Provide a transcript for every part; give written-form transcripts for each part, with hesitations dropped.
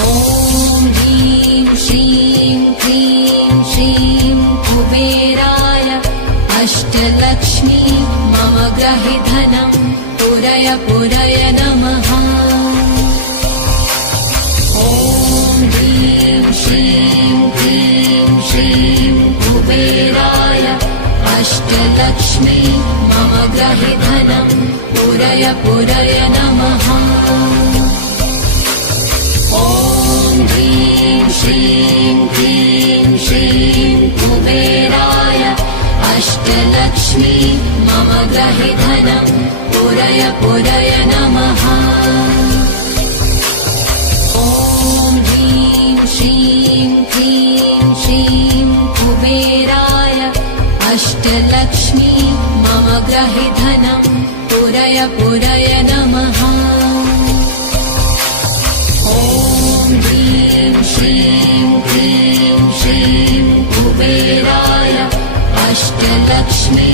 ॐ ह्रीं श्रीं क्लीं श्रीं कुबेराय अष्टलक्ष्मी मम गृहे धनं पुरय पुरय नमः। ॐ ह्रीं श्रीं क्लीं श्रीं कुबेराय अष्टलक्ष्मी मम गृहे धनं पुरय पुरय नमः। ॐ ह्रीं श्रीं क्लीं श्रीं कुबेराय अष्टलक्ष्मी मम गृहे धनं पुरय पुरय नमः। ॐ ह्रीं श्रीं क्लीं श्रीं कुबेराय अष्टलक्ष्मी मम गृहे धनं पुरय पुरय नमः। ॐ ह्रीं श्रीं क्लीं श्रीं कुबेराय अष्टलक्ष्मी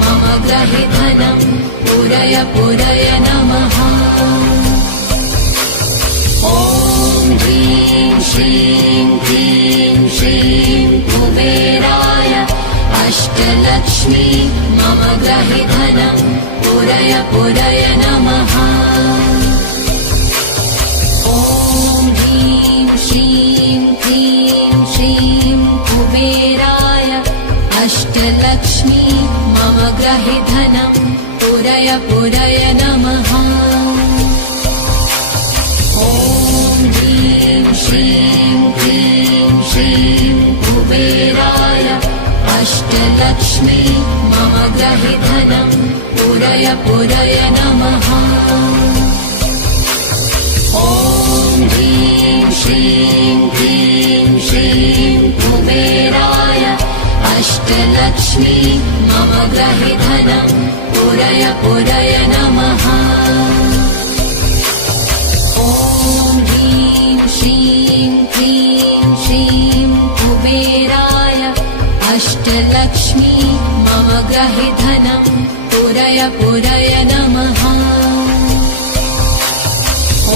मम गृहे धनं पुरय पुरय नमः। ॐ ह्रीं श्रीं क्लीं श्रीं कुबेराय अष्टलक्ष्मी मम गृहे धनं पुरय पुरय नमः। ॐ ह्रीं श्रीं क्लीं श्रीं कुबेराय अष्टलक्ष्मी मम गृहे धनं पुरय पुरय नमः। ॐ ह्रीं श्रीं क्लीं श्रीं कुबेराय अष्टलक्ष्मी मम गृहे धनं पुरय पुरय नमः। ॐ ह्रीं श्रीं क्लीं श्रीं कुबेराय अष्टलक्ष्मी मम गृहे धनं पुरय पुरय नमः। ॐ ह्रीं श्रीं क्लीं श्रीं कुबेराय अष्टलक्ष्मी मम गृहे धनं पुरय पुरय नमः।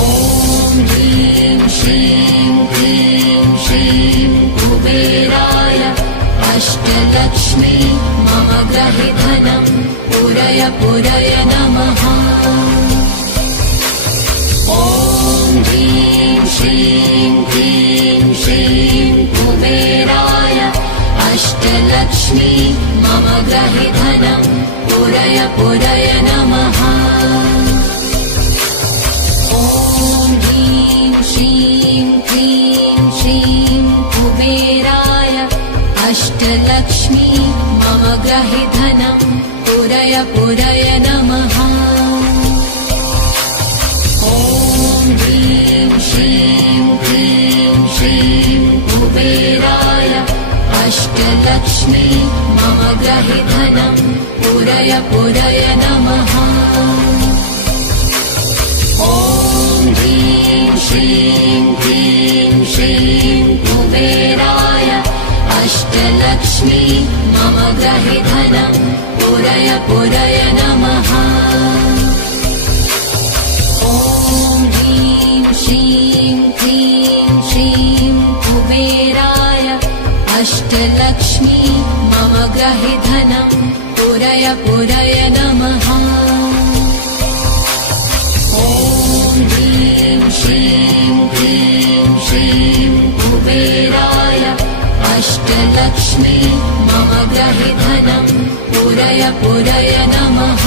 ॐ ह्रीं श्रीं क्लीं श्रीं कुबेराय अष्टलक्ष्मी मम गृहे धनं पुरय पुरय नमः। ॐ ह्रीं श्रीं क्लीं श्रीं कुबेराय अष्टलक्ष्मी मम गृहे धनं पुरय पुरय नमः। ॐ ह्रीं श्रीं क्लीं श्रीं कुबेराय अष्टलक्ष्मी मम गृहे धनं पुरय पुरय नमः। ॐ ह्रीं श्रीं क्लीं श्रीं कुबेराय अष्टलक्ष्मी मम गृहे धनं पुरय पुरय नमः। ॐ ह्रीं श्रीं क्लीं श्रीं कुबेराय अष्टलक्ष्मी मम गृहे धनं पुरय पुरय नमः। ॐ ह्रीं श्रीं क्लीं श्रीं कुबेराय अष्टलक्ष्मी मम गृहे धनं पुरय पुरय नमः। ॐ ह्रीं श्रीं क्लीं श्रीं कुबेराय अष्टलक्ष्मी मम गृहे धनं पुरय पुरय नमः।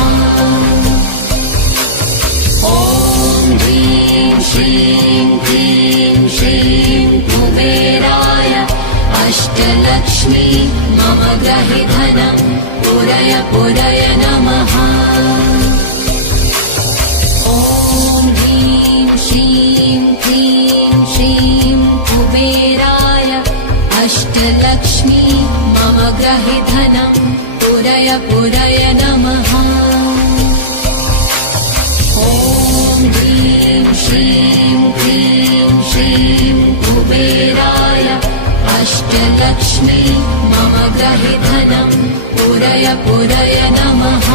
ॐ ह्रीं श्रीं क्लीं श्रीं कुबेराय अष्टलक्ष्मी मम गृहे धनं पुरय पुरय नमः। ॐ ह्रीं श्रीं क्लीं श्रीं कुबेराय अष्टलक्ष्मी मम गृहे धनं पुरय पुरय नमः। ॐ ह्रीं श्रीं क्लीं श्रीं कुबेराय अष्टलक्ष्मी मम गृहे धनं पुरय पुरय नमः।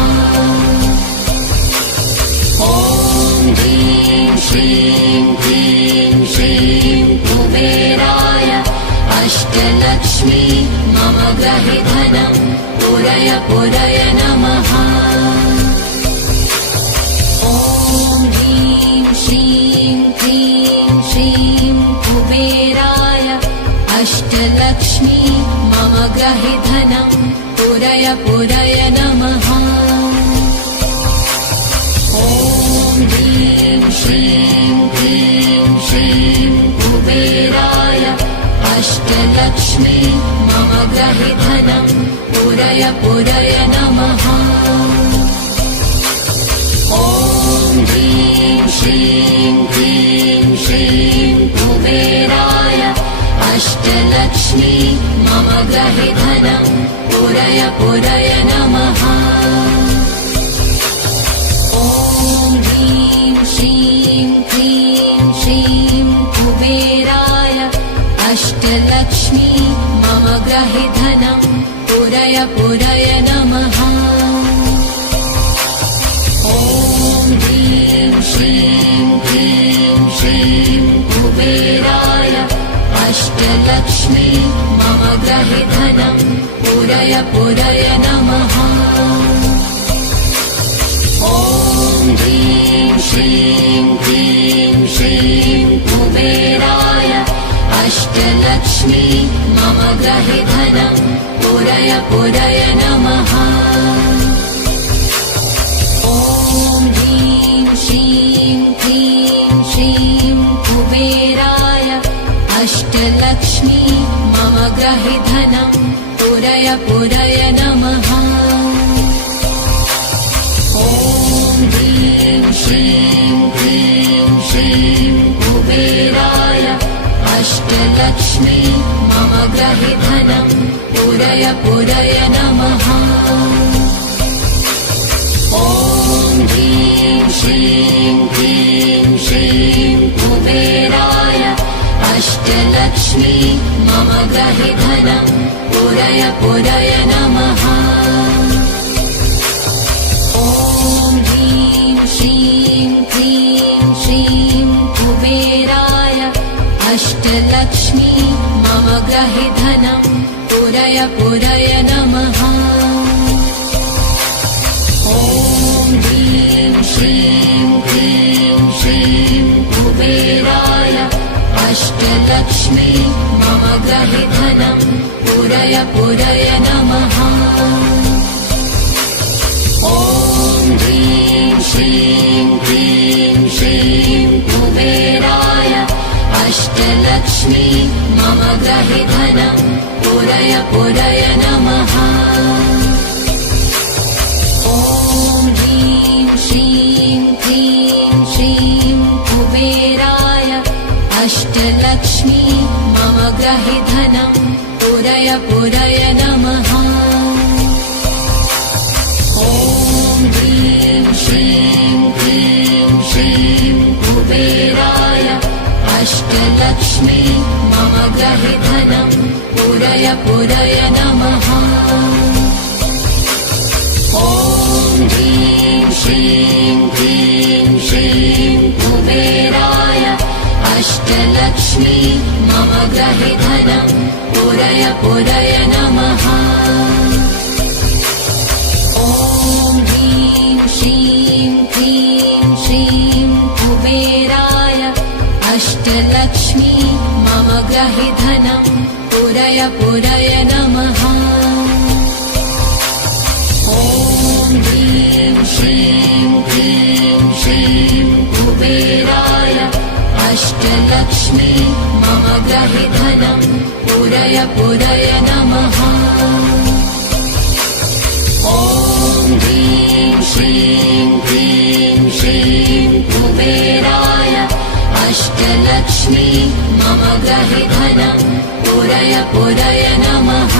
ॐ ह्रीं श्रीं क्लीं श्रीं ग्रहि धनं पुरय पुरय नमः। ॐ ह्रीं श्रीं क्लीं श्रीं कुबेराय अष्टलक्ष्मी मम ग्रहि धनं पुरय पुरय नमः। ॐ ह्रीं श्रीं क्लीं श्रीं कुबेराय अष्टलक्ष्मी मम ग्रहि धनं पुरय पुरय नमः। ॐ ह्रीं श्रीं क्लीं श्रीं कुबेराय अष्टलक्ष्मी मम ग्रहि धनं पुरय पुरय नमः। ॐ ह्रीं श्रीं क्लीं श्रीं कुबेराय अष्टलक्ष्मी मम ग्रहि धनं पुरय पुरय नमः। ॐ ह्रीं श्रीं क्लीं श्रीं कुबेराय अष्टलक्ष्मी मम ग्रहि धनं पुरय पुरय नमः। ॐ ह्रीं श्रीं क्लीं श्रीं कुबेराय अष्टलक्ष्मी मम ग्रहि धनं पुरय पुरय नमः। ॐ ह्रीं श्रीं क्लीं श्रीं कुबेराय अष्टलक्ष्मी मम ग्रहि धनं पुरय पुरय नमः। ॐ ह्रीं श्रीं क्लीं श्रीं कुबेराय अष्टलक्ष्मी मम ग्रहि धनं पुरय पुरय नमः। ॐ ह्रीं श्रीं क्लीं श्रीं कुबेराय अष्टलक्ष्मी मम ग्रहि धनं पुरय पुरय नमः। ॐ ह्रीं श्रीं क्लीं श्रीं कुबेराय अष्टलक्ष्मी मम ग्रहि धनं पुरय पुरय नमः। ॐ ह्रीं श्रीं क्लीं श्रीं कुबेराय अष्टलक्ष्मी मम ग्रहि धनं पुरय पुरय नमः। ॐ ह्रीं श्रीं क्लीं श्रीं कुबेराय अष्टलक्ष्मी मम ग्रहि धनं पुरय पुरय नमः। ॐ ह्रीं श्रीं क्लीं श्रीं कुबेराय अष्टलक्ष्मी मम ग्रहि धनं पुरय पुरय नमः। ॐ ह्रीं श्रीं क्लीं श्रीं कुबेराय अष्टलक्ष्मी मम ग्रहि धनं पुरय पुरय नमः। ॐ ह्रीं श्रीं क्लीं श्रीं कुबेराय अष्टलक्ष्मी मम ग्रहि धनं पुरय पुरय नमः। ॐ ह्रीं श्रीं क्लीं श्रीं कुबेराय अष्टलक्ष्मी मम ग्रहि धनं पुरय पुरय नमः। ॐ ह्रीं श्रीं क्लीं श्रीं कुबेराय अष्टलक्ष्मी मम ग्रहि धनं पुरय पुरय नमः। ॐ ह्रीं श्रीं क्लीं श्रीं कुबेराय अष्टलक्ष्मी मम ग्रहि धनं पुरय पुरय नमः।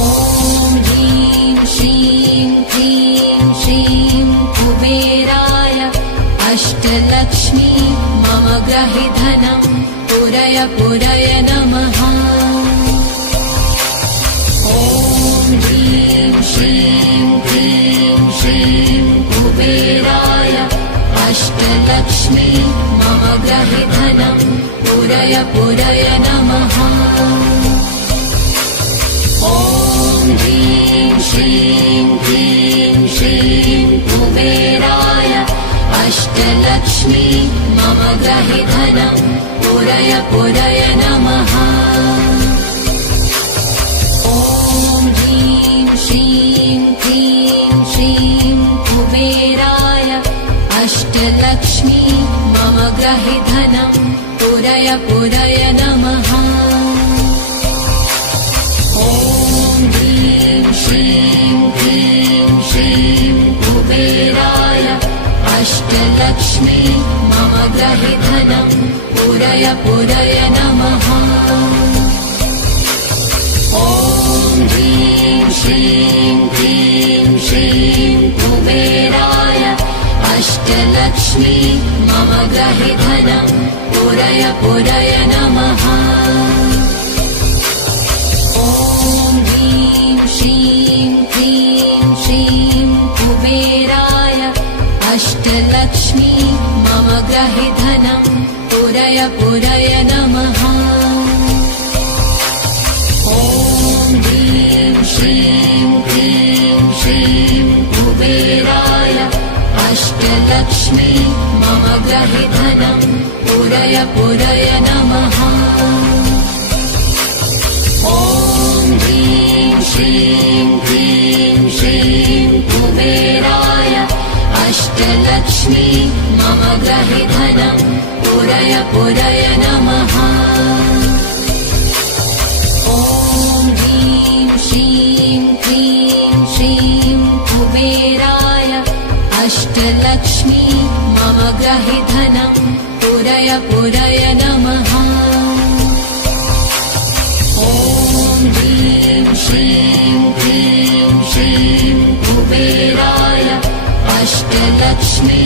ॐ ह्रीं श्रीं क्लीं श्रीं कुबेराय अष्टलक्ष्मी मम ग्रहि धनं पुरय पुरय नमः। ॐ ह्रीं श्रीं क्लीं श्रीं कुबेराय अष्टलक्ष्मी मम ग्रहि धनं पुरय पुरय नमः। ॐ ह्रीं श्रीं क्लीं श्रीं कुबेराय अष्टलक्ष्मी मम गृहे धनं पूरय पूरय नमः। ॐ ह्रीं श्रीं क्लीं श्रीं कुबेराय अष्टलक्ष्मी मम गृहे धनं पूरय पूरय नमः। ॐ ह्रीं श्रीं क्लीं श्रीं कुबेराय अष्टलक्ष्मी मम गृहे धनं पूरय पूरय नमः। ॐ ह्रीं श्रीं क्लीं श्रीं कुबेराय अष्टलक्ष्मी मम गृहे धनं पूरय पूरय नमः। ॐ ह्रीं श्रीं क्लीं श्रीं कुबेराय अष्टलक्ष्मी मम गृहे धनं पूरय पूरय नमः। ॐ ह्रीं श्रीं क्लीं श्रीं कुबेराय अष्टलक्ष्मी मम गृहे धनं पूरय पूरय नमः। ॐ ह्रीं श्रीं क्लीं श्रीं कुबेराय अष्टलक्ष्मी मम गृहे धनं पूरय पूरय नमः। ॐ ह्रीं श्रीं क्लीं श्रीं कुबेराय अष्टलक्ष्मी मम गृहे धनं पूरय पूरय नमः। ॐ ह्रीं श्रीं क्लीं श्रीं कुबेराय अष्टलक्ष्मी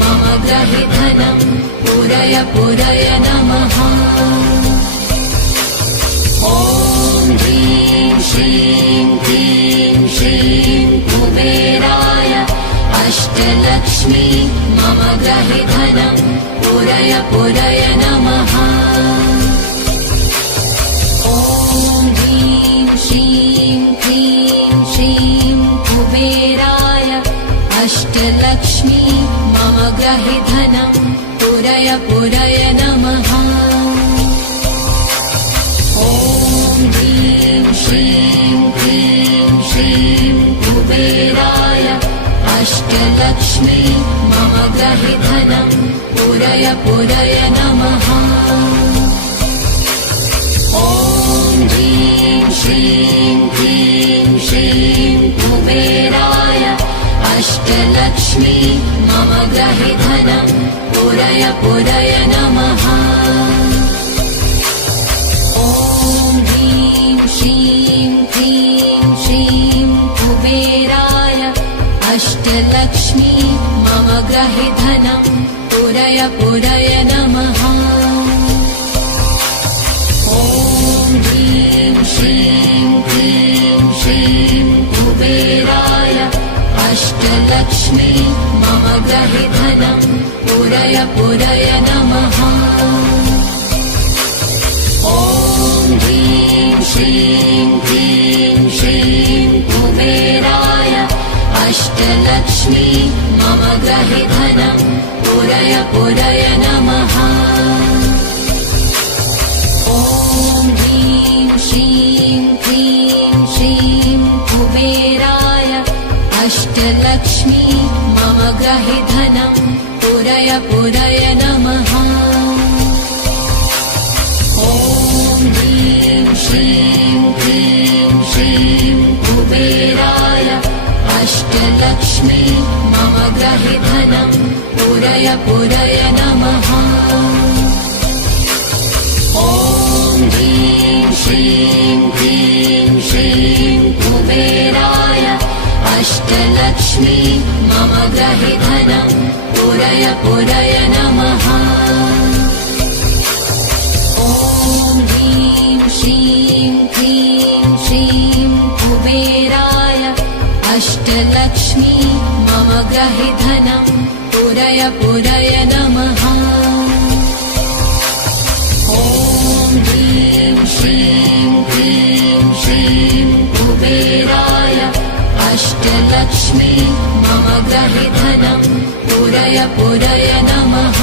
मम गृहे धनं पूरय पूरय नमः। ॐ ह्रीं श्रीं क्लीं श्रीं कुबेराय अष्टलक्ष्मी मम गृहे धनं पूरय पूरय नमः। ॐ ह्रीं श्रीं क्लीं श्रीं कुबेराय अष्टलक्ष्मी मम गृहे धनं पूरय पूरय नमः। ॐ ह्रीं श्रीं क्लीं श्रीं कुबेराय अष्टलक्ष्मी मम गृहे धनं पूरय पूरय नमः। ॐ ह्रीं श्रीं क्लीं श्रीं कुबेराय अष्टलक्ष्मी मम गृहे धनं पूरय पूरय नमः। ॐ ह्रीं श्रीं क्लीं श्रीं कुबेराय अष्टलक्ष्मी मम गृहे धनं पूरय पूरय नमः। ॐ ह्रीं श्रीं क्लीं श्रीं कुबेराय अष्टलक्ष्मी मम गृहे धनं पूरय पूरय नमः। ॐ ह्रीं श्रीं क्लीं श्रीं कुबेराय अष्टलक्ष्मी मम गृहे धनं पूरय पूरय नमः। ॐ ह्रीं श्रीं क्लीं श्रीं कुबेराय अष्टलक्ष्मी मम गृहे धनं पूरय पूरय नमः। ॐ ह्रीं श्रीं क्लीं श्रीं कुबेराय अष्टलक्ष्मी मम गृहे धनं पूरय पूरय नमः। ॐ ह्रीं श्रीं क्लीं श्रीं कुबेराय अष्टलक्ष्मी मम गृहे धनं पूरय पूरय नमः। ॐ ह्रीं श्रीं क्लीं श्रीं कुबेराय अष्टलक्ष्मी मम गृहे धनं पूरय पूरय नमः। ॐ ह्रीं श्रीं क्लीं श्रीं अष्टलक्ष्मी मम ग्रहे धनं पूरय पूरय नमः।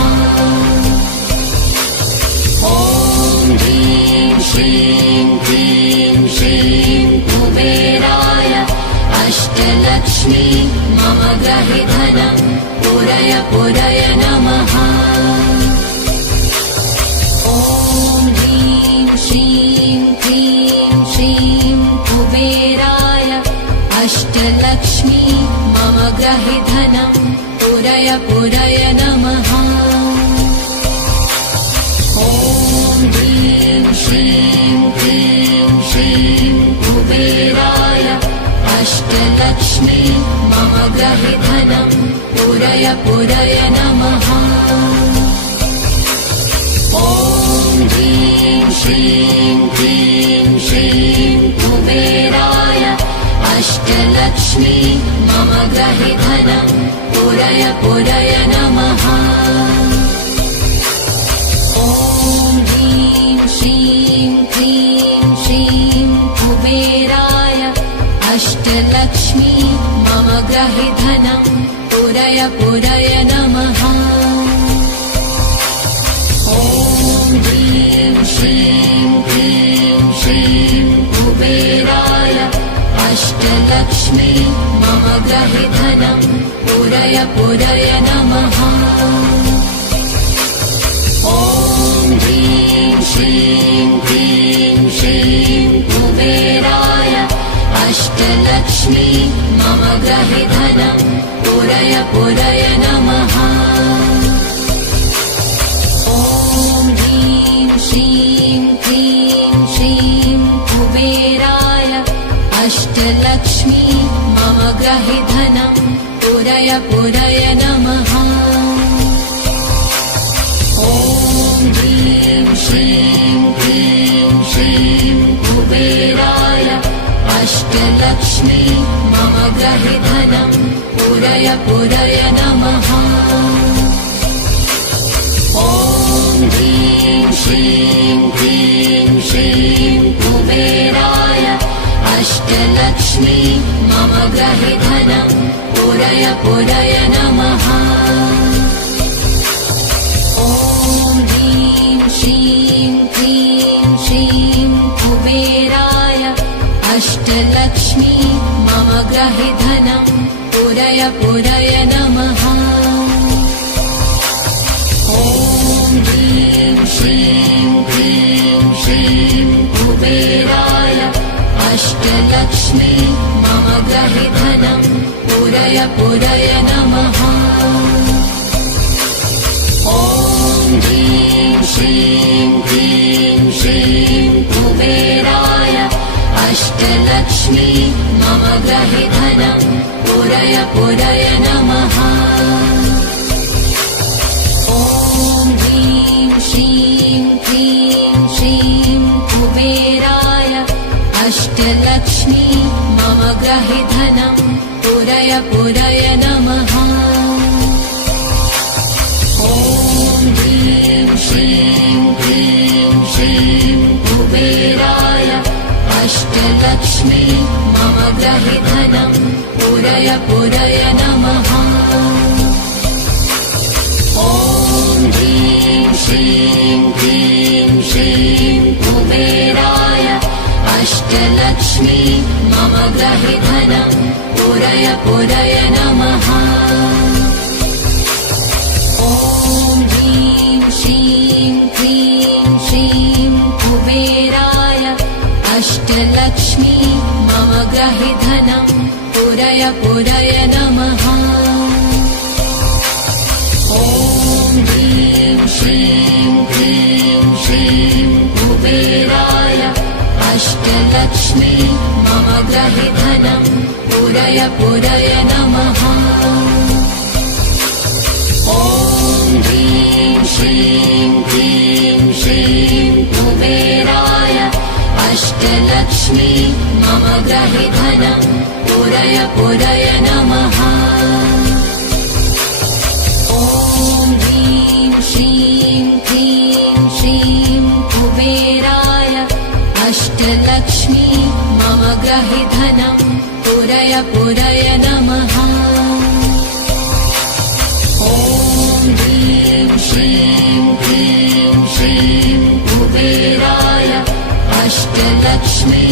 ॐ ह्रीं श्रीं क्लीं श्रीं कुबेराय अष्टलक्ष्मी मम ग्रहे धनं पूरय पूरय नमः। ॐ ह्रीं श्रीं क्लीं श्रीं कुबेराय अष्टलक्ष्मी मम ग्रहे धनं पूरय पूरय नमः। ॐ ह्रीं श्रीं क्लीं श्रीं कुबेराय अष्टलक्ष्मी मम ग्रहे धनं पूरय पूरय नमः। ॐ ह्रीं श्रीं क्लीं श्रीं कुबेराय अष्टलक्ष्मी मम ग्रहे धनं पूरय पूरय नमः। ॐ ह्रीं श्रीं क्लीं श्रीं कुबेराय अष्टलक्ष्मी मम ग्रहे धनं पूरय पूरय नमः। ॐ ह्रीं श्रीं क्लीं श्रीं कुबेराय अष्टलक्ष्मी मम ग्रहे धनं पूरय पूरय नमः। ॐ ह्रीं श्रीं क्लीं श्रीं कुबेराय अष्टलक्ष्मी मम ग्रहे धनं पूरय पूरय नमः। ॐ ह्रीं श्रीं क्लीं श्रीं कुबेराय अष्टलक्ष्मी मम ग्रहे धनं पूरय पूरय नमः। ॐ ह्रीं श्रीं क्लीं श्रीं कुबेराय अष्टलक्ष्मी मम ग्रहे धनं पूरय पूरय नमः। ॐ ह्रीं श्रीं क्लीं श्रीं कुबेराय अष्टलक्ष्मी मम ग्रहे धनं पूरय पूरय नमः। ॐ ह्रीं श्रीं क्लीं श्रीं कुबेराय अष्टलक्ष्मी मम ग्रहे धनं पूरय पूरय नमः। ॐ ह्रीं श्रीं क्लीं श्रीं कुबेराय अष्टलक्ष्मी मम ग्रहे धनं पूरय पूरय नमः। ॐ ह्रीं श्रीं क्लीं श्रीं कुबेराय अष्टलक्ष्मी मम ग्रहे धनं पूरय पूरय नमः। ॐ ह्रीं श्रीं क्लीं श्रीं कुबेराय अष्टलक्ष्मी मम ग्रहे धनं पूरय पूरय नमः। ॐ ह्रीं श्रीं क्लीं श्रीं कुबेराय अष्टलक्ष्मी मम ग्रहे धनं पूरय पूरय नमः। ॐ ह्रीं श्रीं क्लीं श्रीं कुबेराय अष्टलक्ष्मी मम ग्रहे धनं पूरय पूरय नमः। ॐ ह्रीं श्रीं क्लीं श्रीं कुबेराय अष्टलक्ष्मी मम ग्रहे धनं पूरय पूरय नमः। ॐ ह्रीं श्रीं क्लीं श्रीं कुबेराय अष्टलक्ष्मी मम ग्रहे धनं पूरय पूरय नमः। ॐ ह्रीं श्रीं क्लीं श्रीं कुबेराय अष्टलक्ष्मी मम ग्रहे धनं पूरय पूरय नमः। ॐ ह्रीं श्रीं क्लीं श्रीं कुबेराय अष्टलक्ष्मी मम ग्रहे धनं पूरय पूरय पूरय नमः। ॐ ह्रीं श्रीं क्लीं श्रीं कुबेराय अष्टलक्ष्मी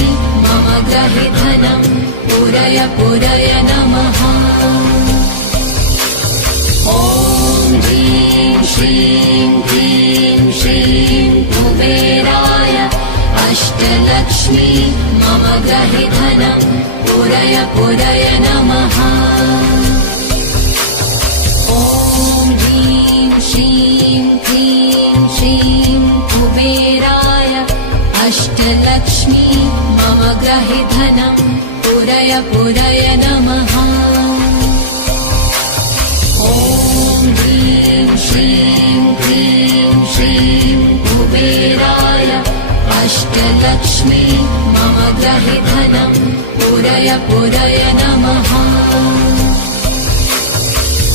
मम गृहे धनं पूरय पूरय नमः। ॐ ह्रीं श्रीं क्लीं श्रीं कुबेराय अष्टलक्ष्मी मम गृहे धनं पूरय पूरय नमः। ॐ ह्रीं श्रीं क्लीं श्रीं कुबेराय अष्टलक्ष्मी मम गृहे धनं पूरय पूरय नमः। ॐ ह्रीं श्रीं क्लीं श्रीं कुबेराय अष्टलक्ष्मी मम गृहे धनं पूरय पूरय नमः।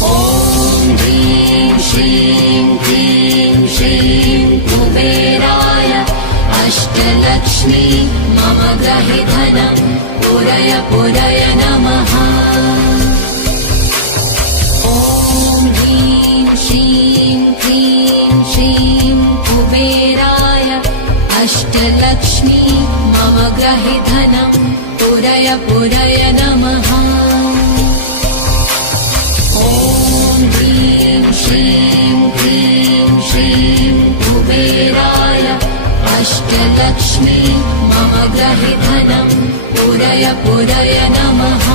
ॐ ह्रीं श्रीं क्लीं श्रीं कुबेराय अष्टलक्ष्मी मम गृहे धनं पूरय पूरय नमः। ॐ ह्रीं श्रीं क्लीं श्रीं कुबेराय अष्टलक्ष्मी मम गृहे धनं पूरय पूरय नमः। ॐ ह्रीं श्रीं क्लीं श्रीं कुबेराय अष्टलक्ष्मी मम गृहे धनं पूरय पूरय नमः।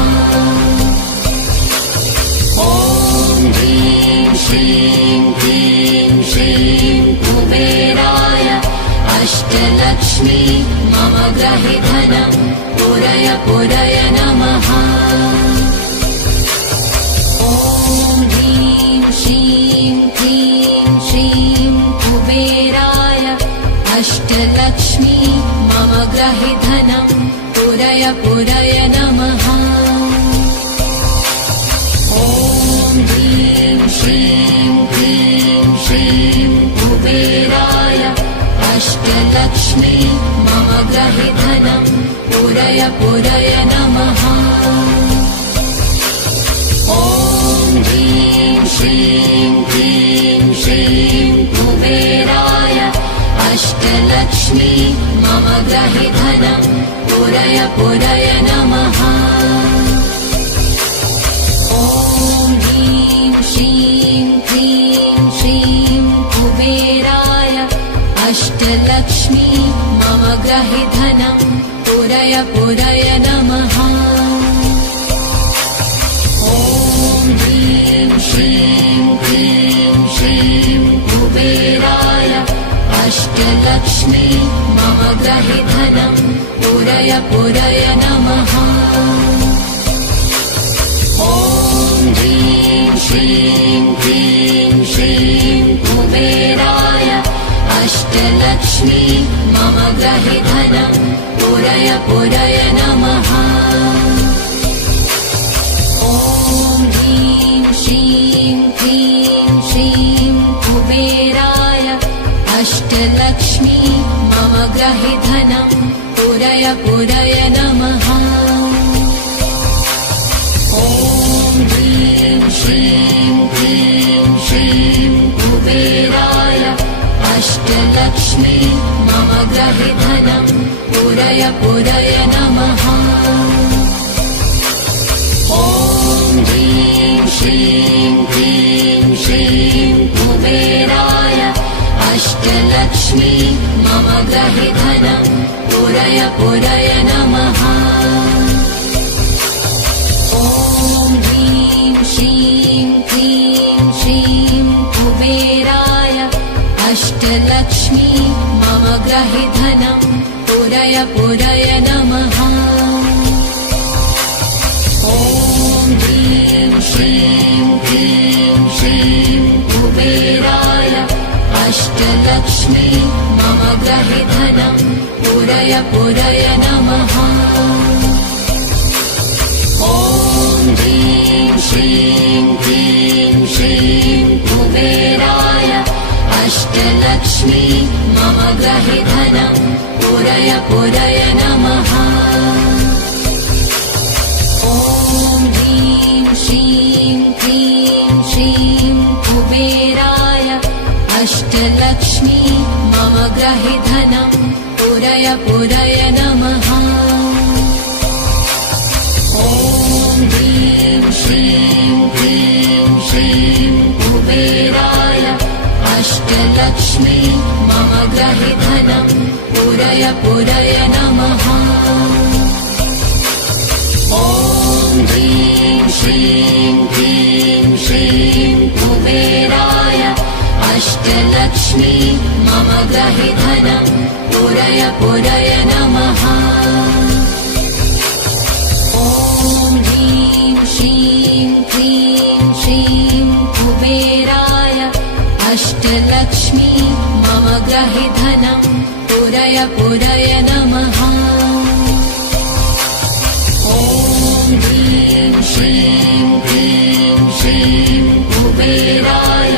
ॐ ह्रीं श्रीं क्लीं श्रीं कुबेराय अष्टलक्ष्मी मम गृहे धनं पूरय पूरय नमः। ॐ ह्रीं श्रीं क्लीं श्रीं कुबेराय अष्टलक्ष्मी मम गृहे धनं पूरय पूरय नमः। ॐ ह्रीं श्रीं क्लीं श्रीं कुबेराय अष्टलक्ष्मी मम गृहे धनं पूरय पूरय नमः। ॐ ह्रीं श्रीं क्लीं श्रीं कुबेराय अष्टलक्ष्मी मम गृहे धनं पूरय पूरय नमः। ॐ ह्रीं श्रीं क्लीं श्रीं कुबेराय अष्टलक्ष्मी मम गृहे धनं पूरय पूरय नमः। ॐ ह्रीं श्रीं क्लीं श्रीं कुबेराय अष्टलक्ष्मी मम गृहे धनं पूरय पूरय नमः। ॐ ह्रीं श्रीं क्लीं श्रीं कुबेराय अष्टलक्ष्मी मम गृहे धनं पूरय पूरय नमः। ॐ ह्रीं श्रीं क्लीं श्रीं कुबेराय अष्टलक्ष्मी मम गृहे धनं पूरय पूरय नमः। ॐ ह्रीं श्रीं क्लीं श्रीं कुबेराय अष्टलक्ष्मी मम गृहे धनं पूरय पूरय नमः। ॐ ह्रीं श्रीं क्लीं श्रीं कुबेराय अष्टलक्ष्मी मम गृहे धनं पूरय पूरय नमः। ॐ ह्रीं श्रीं क्लीं श्रीं कुबेराय अष्टलक्ष्मी मम गृहे धनं पूरय पूरय नमः। ॐ ह्रीं श्रीं क्लीं श्रीं कुबेराय अष्टलक्ष्मी मम गृहे धनं पूरय पूरय नमः। ॐ ह्रीं श्रीं क्लीं श्रीं कुबेराय अष्टलक्ष्मी मम गृहे धनं पूरय पूरय नमः। ॐ मम ग्रहे धनं पूरय पूरय नमः। ॐ ह्रीं श्रीं क्लीं श्रीं कुबेराय अष्टलक्ष्मी मम ग्रहे धनं पूरय पूरय नमः। ॐ ह्रीं श्रीं क्लीं श्रीं कुबेराय अष्टलक्ष्मी मम ग्रहे धनं पूरय पूरय नमः। ॐ ह्रीं श्रीं क्लीं श्रीं कुबेराय अष्टलक्ष्मी मम ग्रहे धनं पूरय पूरय नमः। ॐ ह्रीं श्रीं क्लीं श्रीं कुबेराय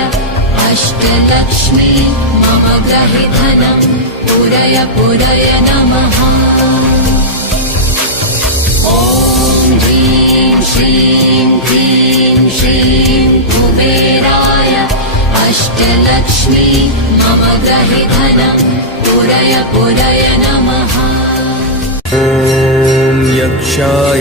अष्टलक्ष्मी मम ग्रहे धनं पूरय पूरय नमः। ॐ ह्रीं श्रीं क्लीं श्रीं कुबेराय अष्टलक्ष्मी मम ग्रहे धनं पूरय पूरय नमः। ॐ यक्षाय